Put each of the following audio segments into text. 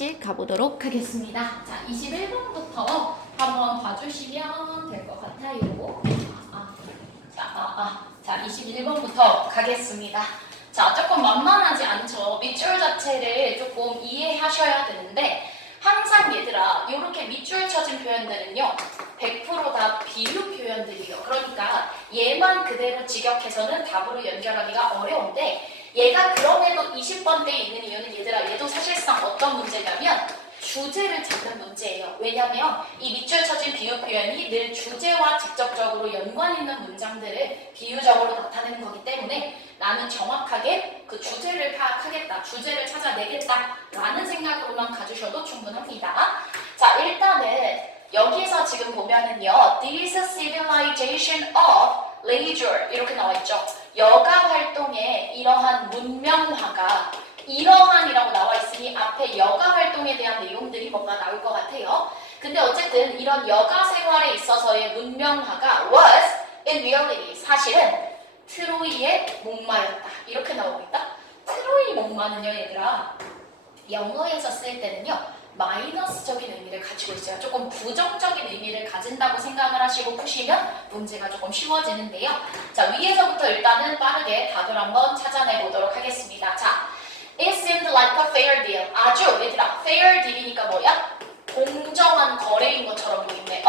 하나씩 가보도록 하겠습니다. 자, 21번부터 한번 봐주시면 될 것 같아요. 자, 21번부터 가겠습니다. 자, 조금 만만하지 않죠? 밑줄 자체를 조금 이해하셔야 되는데 항상 얘들아, 이렇게 밑줄 쳐진 표현들은요 100%다 비유 표현들이에요. 그러니까 얘만 그대로 직역해서는 답으로 연결하기가 어려운데 얘가 그럼에도 20번대에 있는 이유는 얘들아, 얘도 사실상 어떤 문제냐면 주제를 찾는 문제예요. 왜냐면 이 밑줄 쳐진 비유 표현이 늘 주제와 직접적으로 연관 있는 문장들을 비유적으로 나타내는 거기 때문에 나는 정확하게 그 주제를 파악하겠다, 주제를 찾아내겠다 라는 생각으로만 가주셔도 충분합니다. 자, 일단은 여기서 지금 보면은요 This civilization of leisure 이렇게 나와있죠. 여가 활동의 이러한 문명화가 이러한이라고 나와 있으니 앞에 여가 활동에 대한 내용들이 뭔가 나올 것 같아요. 근데 어쨌든 이런 여가 생활에 있어서의 문명화가 was in reality 사실은 트로이의 목마였다. 이렇게 나오고 있다. 트로이 목마는요 얘들아, 영어에서 쓸 때는요 마이너스적인 의미를 가지고 있어요. 조금 부정적인 의미를 가진다고 생각을 하시고 푸시면 문제가 조금 쉬워지는데요. 자, 위에서부터 일단은 빠르게 답을 한번 찾아내 보도록 하겠습니다. 자, It seemed like a fair deal. 아주 얘들아, fair deal이니까 뭐야? 공정한 거래인 것처럼 보이네.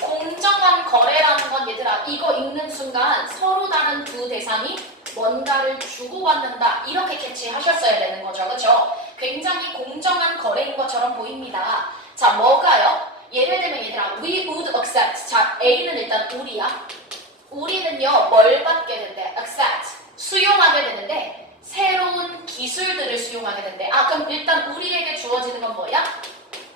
공정한 거래라는 건 얘들아, 이거 읽는 순간 서로 다른 두 대상이 뭔가를 주고받는다 이렇게 캐치하셨어야 되는 거죠. 그렇죠? 굉장히 공정한 거래인 것처럼 보입니다. 자, 뭐가요? 예를 들면 얘들아, we would accept. 자, A는 일단 우리야. 우리는요 뭘 받게 된대? accept. 수용하게 되는데 새로운 기술들을 수용하게 된대. 그럼 일단 우리에게 주어지는 건 뭐야?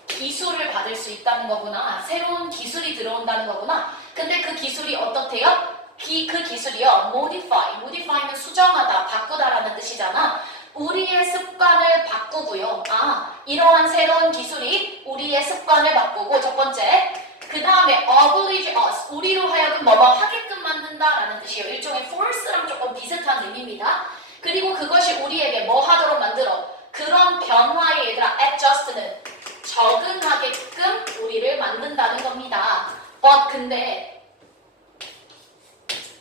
기술을 받을 수 있다는 거구나. 새로운 기술이 들어온다는 거구나. 근데 그 기술이 어떻대요? 그 기술이요 modify는 수정하다, 바꾸다라는 뜻이잖아. 우리의 습관을 바꾸고요. 이러한 새로운 기술이 우리의 습관을 바꾸고 첫 번째, 그 다음에 oblige us, 우리로 하여금 뭐뭐 하게끔 만든다라는 뜻이에요. 일종의 force랑 조금 비슷한 의미입니다. 그리고 그것이 우리에게 뭐 하도록 만들어? 그런 변화에 얘들아 adjust는 적응하게끔 우리를 만든다는 겁니다. 근데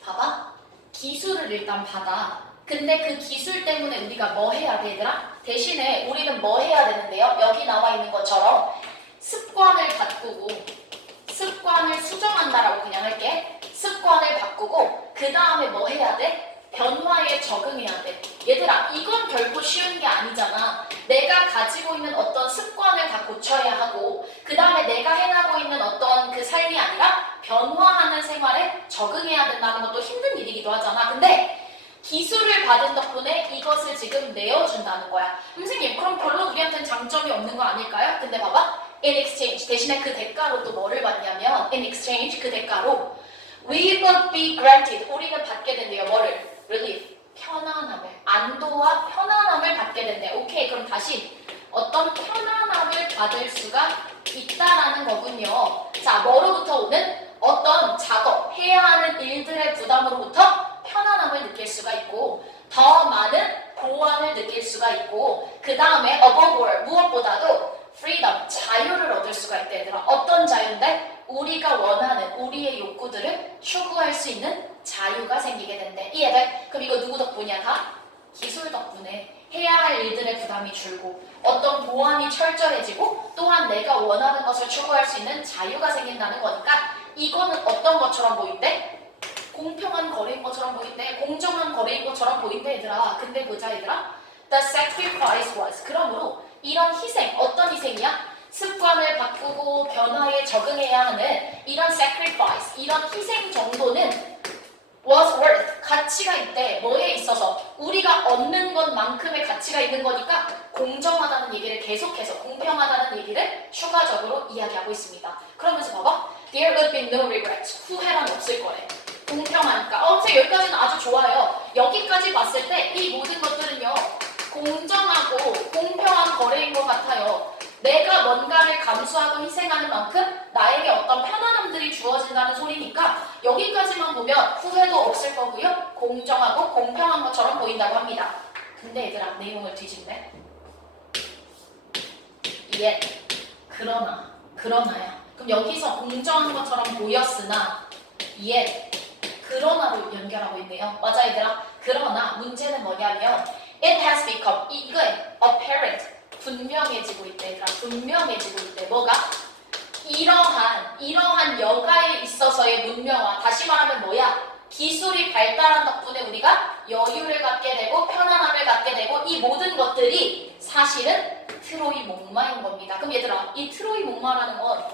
봐봐, 기술을 일단 받아. 근데 그 기술 때문에 우리가 뭐 해야 돼 얘들아? 대신에 우리는 뭐 해야 되는데요? 여기 나와 있는 것처럼 습관을 바꾸고 습관을 수정한다라고 그냥 할게. 습관을 바꾸고 그 다음에 뭐 해야 돼? 변화에 적응해야 돼. 얘들아, 이건 결코 쉬운 게 아니잖아. 내가 가지고 있는 어떤 습관을 다 고쳐야 하고 그 다음에 내가 해나고 있는 어떤 그 삶이 아니라 변화하는 생활에 적응해야 된다는 것도 힘든 일이기도 하잖아. 근데 기술을 받은 덕분에 이것을 지금 내어준다는 거야. 선생님, 그럼 별로 우리한테는 장점이 없는 거 아닐까요? 근데 봐봐, in exchange, 대신에 그 대가로 또 뭐를 받냐면 in exchange, 그 대가로 we would be granted, 우리는 받게 된대요. 뭐를? relief, 편안함을, 안도와 편안함을 받게 된대. 오케이, 그럼 다시 어떤 편안함을 받을 수가 있다라는 거군요. 자, 뭐로부터 오는? 어떤 작업, 해야 하는 일들의 부담으로부터 편안함을 느낄 수가 있고 더 많은 보완을 느낄 수가 있고 그 다음에 above all, 무엇보다도 freedom, 자유를 얻을 수가 있대. 얘들아, 어떤 자유인데? 우리가 원하는 우리의 욕구들을 추구할 수 있는 자유가 생기게 된대. 이해돼? 그럼 이거 누구 덕분이야? 다? 기술 덕분에 해야 할 일들의 부담이 줄고 어떤 보완이 철저해지고 또한 내가 원하는 것을 추구할 수 있는 자유가 생긴다는 거니까 이거는 어떤 것처럼 보인대? 공평한 거래인 것처럼 보인대. 공정한 거래인 것처럼 보인대 얘들아. 근데 보자 얘들아, the sacrifice was, 그러므로 이런 희생, 어떤 희생이야? 습관을 바꾸고 변화에 적응해야 하는 이런 sacrifice, 이런 희생 정도는 was worth, 가치가 있대. 뭐에 있어서? 우리가 얻는 것만큼의 가치가 있는 거니까 공정하다는 얘기를 계속해서 공평하다는 얘기를 추가적으로 이야기하고 있습니다. 그러면서 봐봐, there would be no regrets, 후회란 없을 거래. 공평하니까. 선생님, 여기까지는 아주 좋아요. 여기까지 봤을 때 이 모든 것들은요 공정하고 공평한 거래인 것 같아요. 내가 뭔가를 감수하고 희생하는 만큼 나에게 어떤 편안함들이 주어진다는 소리니까 여기까지만 보면 후회도 없을 거고요. 공정하고 공평한 것처럼 보인다고 합니다. 근데 얘들아, 내용을 뒤집네. yet 그러나야. 그럼 여기서 공정한 것처럼 보였으나 yet 그러나로 연결하고 있네요. 맞아 얘들아. 그러나 문제는 뭐냐면 it has become 이거에 apparent 분명해지고 있대 얘들아. 분명해지고 있대. 뭐가? 이러한 여가에 있어서의 문명화. 다시 말하면 뭐야? 기술이 발달한 덕분에 우리가 여유를 갖게 되고 편안함을 갖게 되고 이 모든 것들이 사실은 트로이 목마인 겁니다. 그럼 얘들아 이 트로이 목마라는 건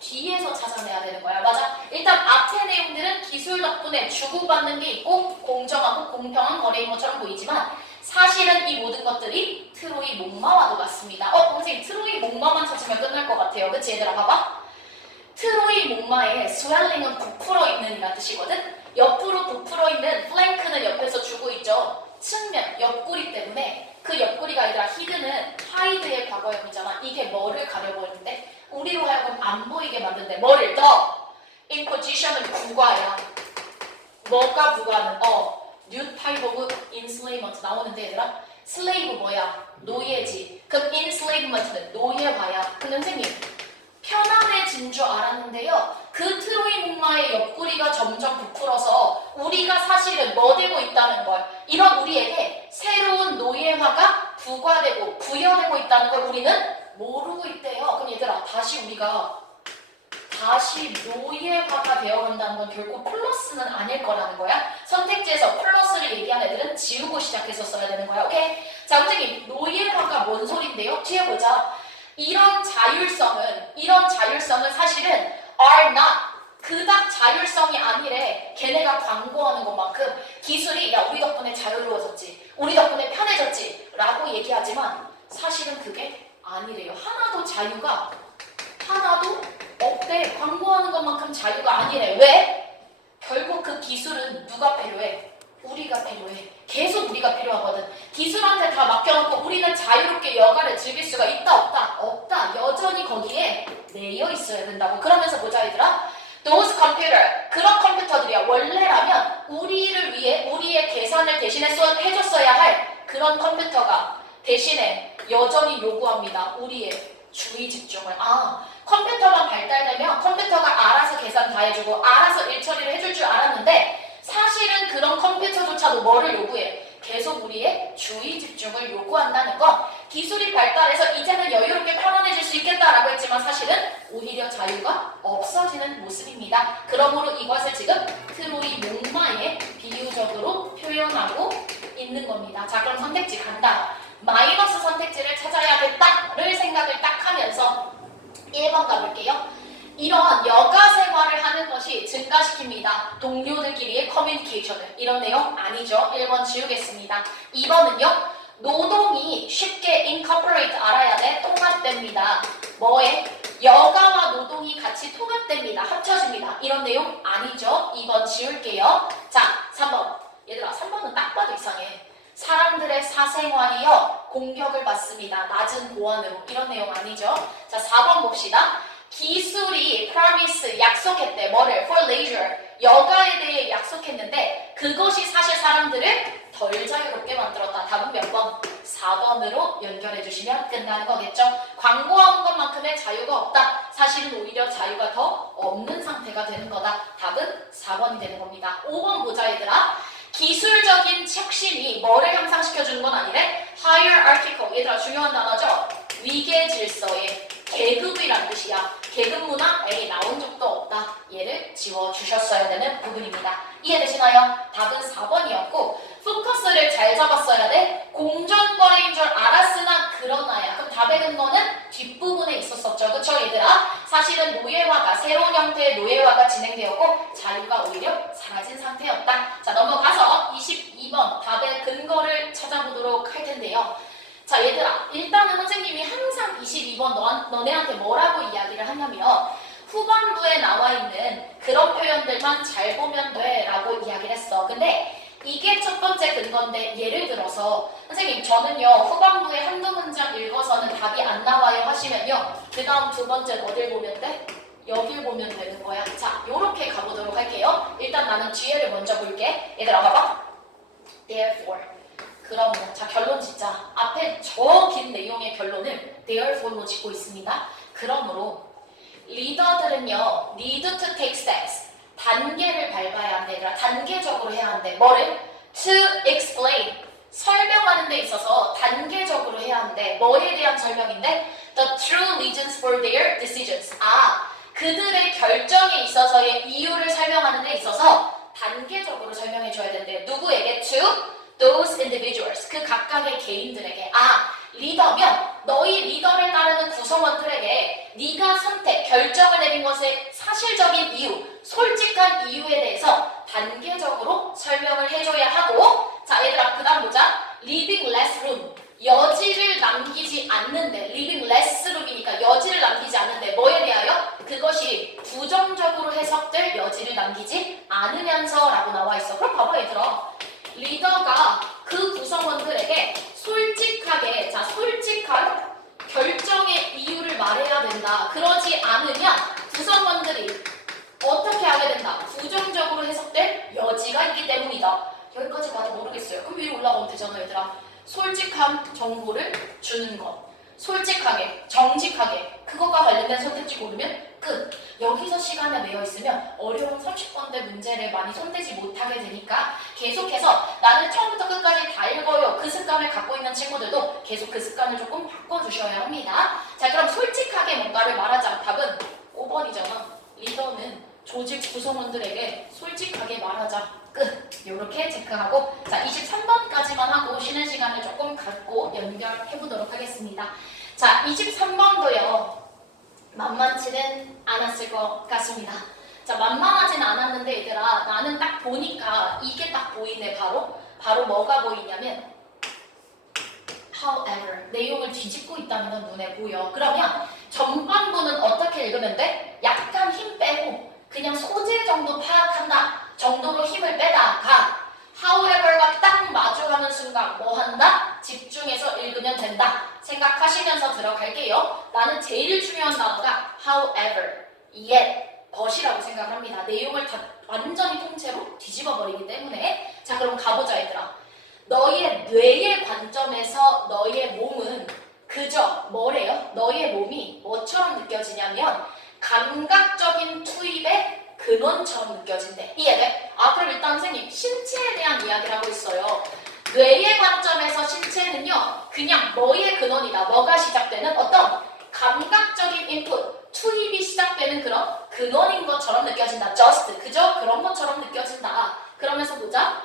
뒤에서 찾아내야 되는 거야. 맞아? 일단 앞의 내용들은 기술 덕분에 주고받는 게 있고 공정하고 공평한 거래인 것처럼 보이지만 사실은 이 모든 것들이 트로이 목마와도 같습니다. 선생님 트로이 목마만 찾으면 끝날 것 같아요. 그치 얘들아 봐봐. 트로이 목마에 스웰링은 부풀어 있는 이란 뜻이거든. 옆으로 부풀어 있는 플랭크는 옆에서 주고 있죠. 측면, 옆구리 때문에 그 옆구리가 아니라 히드는 하이드의 과거형이잖아. 이게 뭐를 가려버리는데 우리로 하여금 안 보이게 만드는데 뭐를 더? imposition은 부과야. 뭐가 부과는? new type of enslavement 나오는데 얘들아 슬레이브 뭐야? 노예지. 그럼 enslavement는 노예화야. 근데 선생님 편안해진 줄 알았는데요. 그 트로이 목마의 옆구리가 점점 부풀어서 우리가 사실은 뭐 되고 있다는 걸 이런 우리에게 새로운 노예화가 부과되고 부여되고 있다는 걸 우리는 모르고 있대요. 그럼 얘들아 우리가 다시 노예화가 되어간다는 건 결국 플러스는 아닐 거라는 거야. 선택지에서 플러스를 얘기한 애들은 지우고 시작해서 써야 되는 거야. 오케이? 자 선생님 노예화가 뭔 소린데요? 뒤에 보자. 이런 자율성은 사실은 are not 그닥 자율성이 아니래. 걔네가 광고하는 것만큼 기술이 야 우리 덕분에 자유로워졌지 우리 덕분에 편해졌지 라고 얘기하지만 사실은 그게 아니래요. 하나도 없대. 광고하는 것만큼 자유가 아니래. 왜? 결국 그 기술은 누가 필요해? 우리가 필요해. 계속 우리가 필요하거든. 기술한테 다 맡겨놓고 우리는 자유롭게 여가를 즐길 수가 있다 없다? 없다. 여전히 거기에 매여 있어야 된다고. 그러면서 보자 얘들아. Those computer 그런 컴퓨터들이야. 원래라면 우리를 위해 우리의 계산을 대신에 해줬어야 할 그런 컴퓨터가 대신에 여전히 요구합니다. 우리의 주의 집중을. 컴퓨터만 발달되면 컴퓨터가 알아서 계산 다 해주고 알아서 일 처리를 해줄 줄 알았는데 사실은 그런 컴퓨터조차도 뭐를 요구해? 계속 우리의 주의 집중을 요구한다는 건 기술이 발달해서 이제는 여유롭게 편안해질 수 있겠다라고 했지만 사실은 오히려 자유가 없어지는 모습입니다. 그러므로 이것을 지금 트로이 목마에 비유적으로 표현하고 있는 겁니다. 자 그럼 선택지 간다. 마이너스 선택지를 찾아야겠다를 생각을 딱 하면서 1번 가볼게요. 이런 여가 생활을 하는 것이 증가시킵니다. 동료들끼리의 커뮤니케이션을. 이런 내용 아니죠. 1번 지우겠습니다. 2번은요. 노동이 쉽게 incorporate 알아야 돼. 통합됩니다. 뭐에? 여가와 노동이 같이 통합됩니다. 합쳐집니다. 이런 내용 아니죠. 2번 지울게요. 자, 3번. 얘들아 3번은 딱 봐도 이상해. 사람들의 사생활이요 공격을 받습니다. 낮은 보안으로. 이런 내용 아니죠. 자 4번 봅시다. 기술이 promise 약속했대. 뭐를? for leisure 여가에 대해 약속했는데 그것이 사실 사람들을 덜 자유롭게 만들었다. 답은 몇 번? 4번으로 연결해 주시면 끝나는 거겠죠. 광고한 것만큼의 자유가 없다. 사실은 오히려 자유가 더 없는 상태가 되는 거다. 답은 4번이 되는 겁니다. 5번 보자 얘들아. 기술적인 혁신이 뭐를 향상시켜주는 건 아니래? hierarchical 얘들아 중요한 단어죠. 위계 질서의 계급이란 뜻이야. 계급 문화 A 나온 적도 없다. 얘를 지워주셨어야 되는 부분입니다. 이해되시나요? 답은 4번이었고 포커스를 잘 잡았어야 돼. 공정거래인 줄 알았으나 그러나야. 그럼 답의 근거는 뒷부분에 있었었죠. 그쵸 얘들아? 사실은 노예화가 새로운 형태의 노예화가 진행되었고 자유가 오히려 사라진 상태였다. 자 넘어가서 22번 답의 근거를 찾아보도록 할 텐데요. 자 얘들아 일단은 선생님이 항상 22번 너네한테 뭐라고 이야기를 하냐면 후반부에 나와 있는 그런 표현들만 잘 보면 돼 라고 이야기를 했어. 근데 이게 첫 번째 근거인데 예를 들어서 선생님 저는요 후반부에 한두 문장 읽어서는 답이 안 나와요 하시면요 그 다음 두 번째 어딜 보면 돼? 여길 보면 되는 거야. 자 요렇게 가보도록 할게요. 일단 나는 뒤에를 먼저 볼게. 얘들아 봐봐. Therefore 그러면 자 결론 짓자. 앞에 저 긴 내용의 결론을 therefore로 짓고 있습니다. 그러므로 리더들은요, need to take steps. 단계를 밟아야 한대. 단계적으로 해야 한대. 뭐를? To explain. 설명하는 데 있어서 단계적으로 해야 한대. 뭐에 대한 설명인데? The true reasons for their decisions. 그들의 결정에 있어서의 이유를 설명하는 데 있어서 단계적으로 설명해 줘야 된대. 누구에게? To those individuals. 그 각각의 개인들에게. 리더면 너희 리더를 따르는 구성원들에게 네가 선택, 결정을 내린 것의 사실적인 이유, 솔직한 이유에 대해서 단계적으로 설명을 해줘야 하고, 자 얘들아 그 다음 보자. leaving less room. 여지를 남기지 않는데, leaving less room이니까 여지를 남기지 않는데 뭐에 대하여? 그것이 부정적으로 해석될 여지를 남기지 않으면서 라고 나와 있어. 그럼 봐봐 얘들아. 리더가 그 구성원들에게 솔직하게, 솔직한 결정의 이유를 말해야 된다. 그러지 않으면 구성원들이 어떻게 하게 된다? 부정적으로 해석될 여지가 있기 때문이다. 여기까지 봐도 모르겠어요. 그럼 위로 올라가면 되잖아 얘들아. 솔직한 정보를 주는 것. 솔직하게, 정직하게 그것과 관련된 선택지 고르면 끝. 여기서 시간에 매여 있으면 어려운 30번대 문제를 많이 손대지 못하게 되니까 계속해서 나는 처음부터 끝까지 다 읽어요. 그 습관을 갖고 있는 친구들도 계속 그 습관을 조금 바꿔주셔야 합니다. 자, 그럼 솔직하게 뭔가를 말하자. 답은 5번이잖아. 리더는 조직 구성원들에게 솔직하게 말하자. 끝. 요렇게 체크하고, 자 23번까지만 하고 쉬는 시간을 조금 갖고 연결해 보도록 하겠습니다. 자 23번도요 만만치는 않았을 것 같습니다. 자 만만하진 않았는데 얘들아, 나는 딱 보니까 이게 딱 보이네. 바로 뭐가 보이냐면 however, 내용을 뒤집고 있다는 건 눈에 보여. 그러면 전반부는 어떻게 읽으면 돼? 약간 힘 빼고 그냥 소재 정도 파악한다 정도로 힘을 빼다가 however가 딱 마주하는 순간 뭐 한다? 집중해서 읽으면 된다 생각하시면서 들어갈게요. 나는 제일 중요한 단어가 however, yet, but이라고 생각합니다. 내용을 다 완전히 통째로 뒤집어 버리기 때문에. 자 그럼 가보자 얘들아. 너의 뇌의 관점에서 너의 몸은 그저 뭐래요? 너의 몸이 뭐처럼 느껴지냐면 감각적인 투입의 근원처럼 느껴진대. 이해돼? 그럼 일단 선생님 신체에 대한 이야기를 하고 있어요. 뇌의 관점에서 신체는요 그냥 뭐의 근원이다. 뭐가 시작되는 어떤 감각적인 인풋, 투입이 시작되는 그런 근원인 것처럼 느껴진다. just, 그저 그런 것처럼 느껴진다. 그러면서 보자.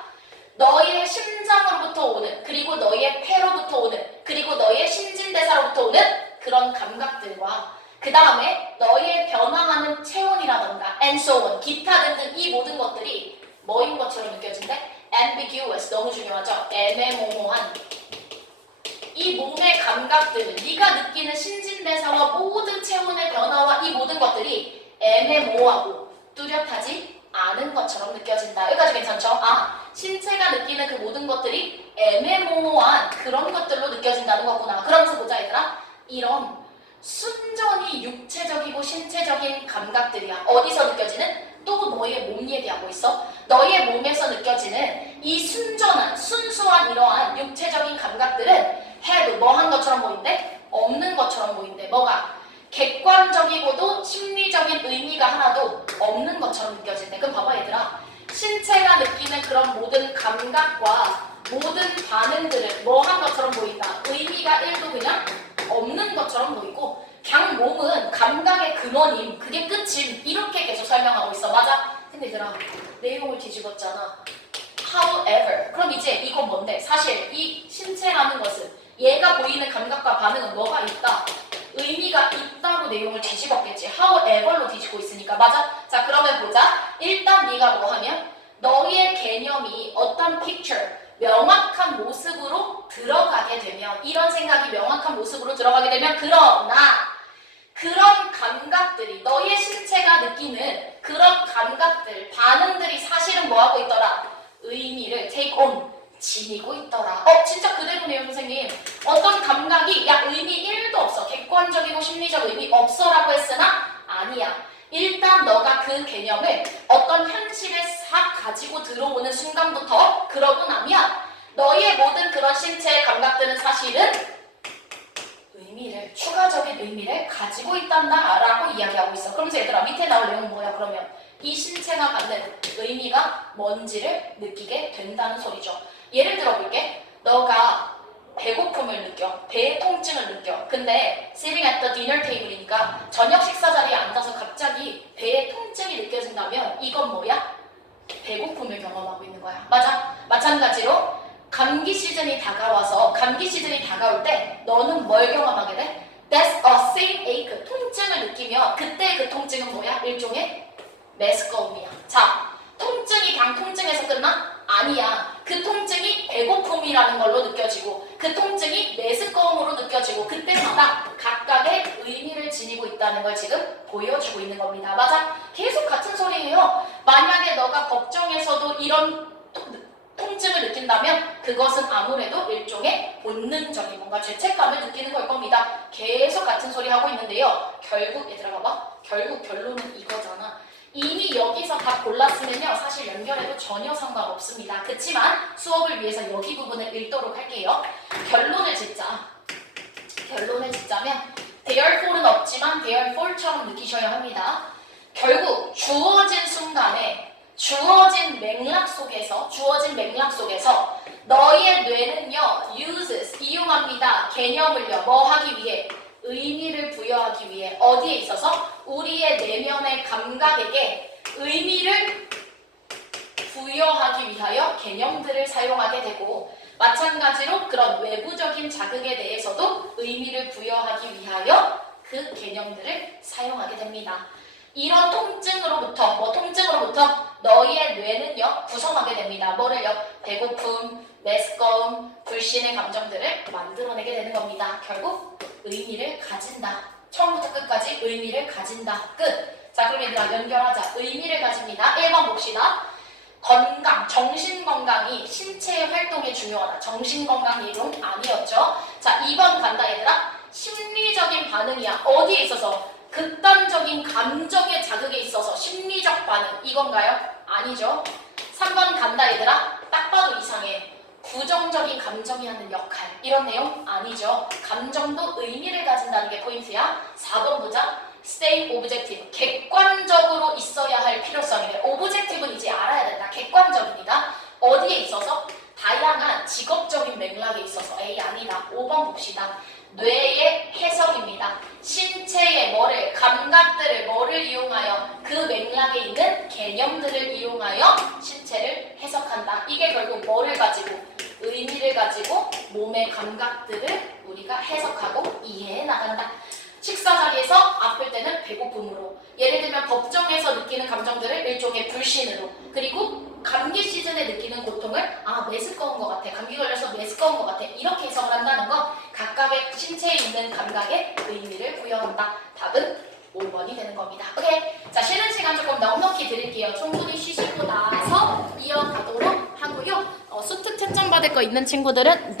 너의 심장으로부터 오는, 그리고 너의 폐로부터 오는, 그리고 너의 신진대사로부터 오는 그런 감각들과 그 다음에 너의 변화하는 체온이라던가 and so on, 기타 등등 이 모든 것들이 뭐인 것처럼 느껴진대? ambiguous, 너무 중요하죠? 애매모호한 이 몸의 감각들은 네가 느끼는 신진대사와 모든 체온의 변화와 이 모든 것들이 애매모호하고 뚜렷하지 않은 것처럼 느껴진다. 여기까지 괜찮죠? 신체가 느끼는 그 모든 것들이 애매모호한 그런 것들로 느껴진다는 거구나. 그러면서 보자 얘들아. 이런 순전히 육체적이고 신체적인 감각들이야. 어디서 느껴지는? 또 너의 몸 얘기하고 있어. 너의 몸에서 느껴지는 이 순수한 이러한 육체적인 감각들은 have, 뭐한 것처럼 보인대? 없는 것처럼 보인대. 뭐가? 객관적이고도 심리적인 의미가 하나도 없는 것처럼 느껴진대. 그럼 봐봐 얘들아. 신체가 느끼는 그런 모든 감각과 모든 반응들을 뭐한 것처럼 보인다. 의미가 1도 그냥 없는 것처럼 보이고 그냥 몸은 감각의 근원임, 그게 끝임, 이렇게 계속 설명하고 있어. 맞아? 근데 얘들아 내용을 뒤집었잖아. however, 그럼 이제 이건 뭔데? 사실 이 신체라는 것은 얘가 보이는 감각과 반응은 뭐가 있다? 의미가 있다고 내용을 뒤집었겠지. however로 뒤집고 있으니까. 맞아? 자 그러면 보자. 일단 네가 뭐 하면 너의 개념이 어떤 picture, 명확한 모습으로 들어가게 되면, 이런 생각이 명확한 모습으로 들어가게 되면, 그러나 그런 감각들이 너의 신체가 느끼는 그런 감각들, 반응들이 사실은 뭐하고 있더라? 의미를 take on, 지니고 있더라. 진짜 그대로네요 선생님. 어떤 감각이 야 의미 1도 없어, 객관적이고 심리적 의미 없어 라고 했으나 아니야. 일단 너가 그 개념을 어떤 현실에 싹 가지고 들어오는 순간부터, 그러고 나면 너의 모든 그런 신체의 감각들은 사실은 의미를 추가적인 의미를 가지고 있단다라고 이야기하고 있어. 그러면서 얘들아 밑에 나올 내용은 뭐야? 그러면 이 신체가 갖는 의미가 뭔지를 느끼게 된다는 소리죠. 예를 들어 볼게. 너가 배고픔을 느껴. 배의 통증을 느껴. 근데 sitting at the dinner table이니까 저녁 식사 자리에 앉아서 갑자기 배의 통증이 느껴진다면 이건 뭐야? 배고픔을 경험하고 있는 거야. 맞아? 마찬가지로 감기 시즌이 다가와서 감기 시즌이 다가올 때 너는 뭘 경험하게 돼? That's a same ache. 통증을 느끼면 그때 그 통증은 뭐야? 일종의 메스꺼움이야. 자, 통증이 그냥 통증에서 끝나? 아니야. 그 통증이 배고픔이라는 걸로 느껴지고 그 통증이 메스꺼움으로 느껴지고 그때마다 각각의 의미를 지니고 있다는 걸 지금 보여주고 있는 겁니다. 맞아? 계속 같은 소리예요. 만약에 너가 걱정해서도 이런 통증을 느낀다면 그것은 아무래도 일종의 본능적인 뭔가 죄책감을 느끼는 걸 겁니다. 계속 같은 소리 하고 있는데요. 결국 얘들아 봐봐. 결국 결론은 이거잖아. 이미 여기서 다 골랐으면요. 사실 연결해도 전혀 상관없습니다. 그치만 수업을 위해서 여기 부분을 읽도록 할게요. 결론을 짓자. 결론을 짓자면 therefore는 없지만 therefore처럼 느끼셔야 합니다. 결국 주어진 순간에 주어진 맥락 속에서 너의 뇌는요 uses 이용합니다. 개념을요 뭐 하기 위해? 의미를 부여하기 위해. 어디에 있어서? 우리의 내면의 감각에게 의미를 부여하기 위하여 개념들을 사용하게 되고 마찬가지로 그런 외부적인 자극에 대해서도 의미를 부여하기 위하여 그 개념들을 사용하게 됩니다. 이런 통증으로부터 너희의 뇌는요 구성하게 됩니다. 뭐를요? 배고픔, 메스꺼움, 불신의 감정들을 만들어내게 되는 겁니다. 결국 의미를 가진다. 처음부터 끝까지 의미를 가진다. 끝. 자, 그럼 얘들아 연결하자. 의미를 가집니다. 1번 봅시다. 건강, 정신건강이 신체의 활동에 중요하다. 정신건강 이론 아니었죠? 자, 2번 간다 얘들아. 심리적인 반응이야. 어디에 있어서? 극단적인 감정의 자극에 있어서 심리적 반응. 이건가요? 아니죠. 3번 간다 얘들아. 딱 봐도 이상해. 부정적인 감정이 하는 역할. 이런 내용 아니죠. 감정도 의미를 가진다는 게 포인트야. 4번 보자. stay objective. 객관적으로 있어야 할 필요성이래. objective는 이제 알아야 된다. 객관적입니다. 어디에 있어서? 다양한 직업적인 맥락에 있어서. A 아니다. 5번 봅시다. 뇌의 해석입니다. 신체의 감각들을 이용하여 그 맥락에 있는 개념들을 이용하여 신체를 해석한다. 이게 결국 뭐를 가지고? 의미를 가지고 몸의 감각들을 우리가 해석하고 이해해 나간다. 식사 자리에서 아플 때는 배고픔으로, 예를 들면 법정에서 느끼는 감정들을 일종의 불신으로, 그리고 감기 시즌에 느끼는 고통을 메스꺼운 것 같아, 감기 걸려서 메스꺼운 것 같아, 이렇게 해석을 한다는 건 각각의 신체에 있는 감각에 의미를 부여한다. 답은 5번이 되는 겁니다. 오케이. 자, 쉬는 시간 조금 넉넉히 드릴게요. 충분히 쉬시고 나서 이어가도록 하고요. 수트 채점 받을 거 있는 친구들은